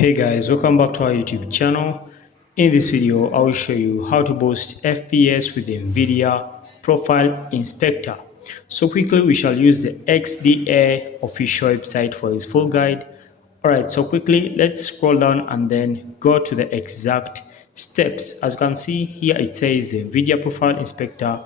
Hey guys, welcome back to our YouTube channel. In this video, I will show you how to boost FPS with the Nvidia Profile Inspector. So quickly, we shall use the XDA official website for this full guide. Alright, so quickly, let's scroll down and then go to the exact steps. As you can see here, it says the Nvidia Profile Inspector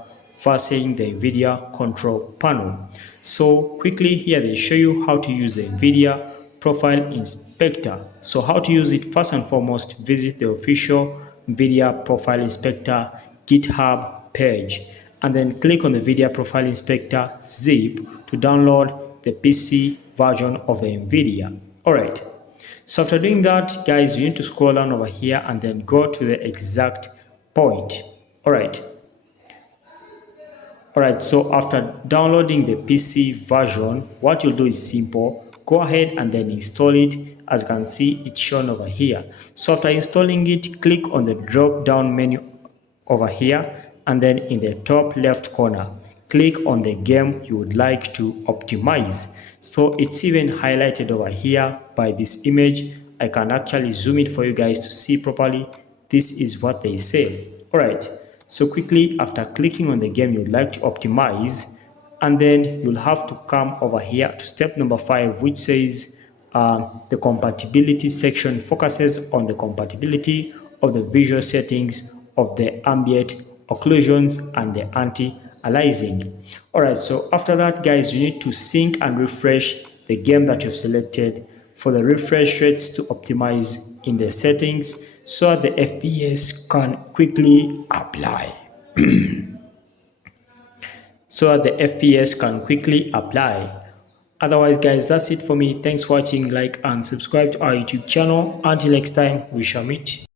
versus the Nvidia Control Panel. So quickly here they show you how to use the Nvidia Profile Inspector. So how to use it, first and foremost, visit the official Nvidia Profile Inspector GitHub page and then click on the Nvidia Profile Inspector zip to download the PC version of the Nvidia. Alright, so after doing that, guys, you need to scroll down over here and then go to the exact point. Alright, so after downloading the PC version, what you'll do is simple. Go ahead and then install it. As you can see, it's shown over here. So after installing it, click on the drop down menu over here and then in the top left corner, click on the game you would like to optimize. So it's even highlighted over here by this image. I can actually zoom it for you guys to see properly. This is what they say. Alright, so quickly after clicking on the game you'd like to optimize, and then you'll have to come over here to step number 5, which says the compatibility section focuses on the compatibility of the visual settings of the ambient occlusions and the anti-aliasing. Alright, so after that, guys, you need to sync and refresh the game that you've selected for the refresh rates to optimize in the settings so the FPS can quickly apply. Otherwise, guys, that's it for me. Thanks for watching. Like and subscribe to our YouTube channel. Until next time, we shall meet.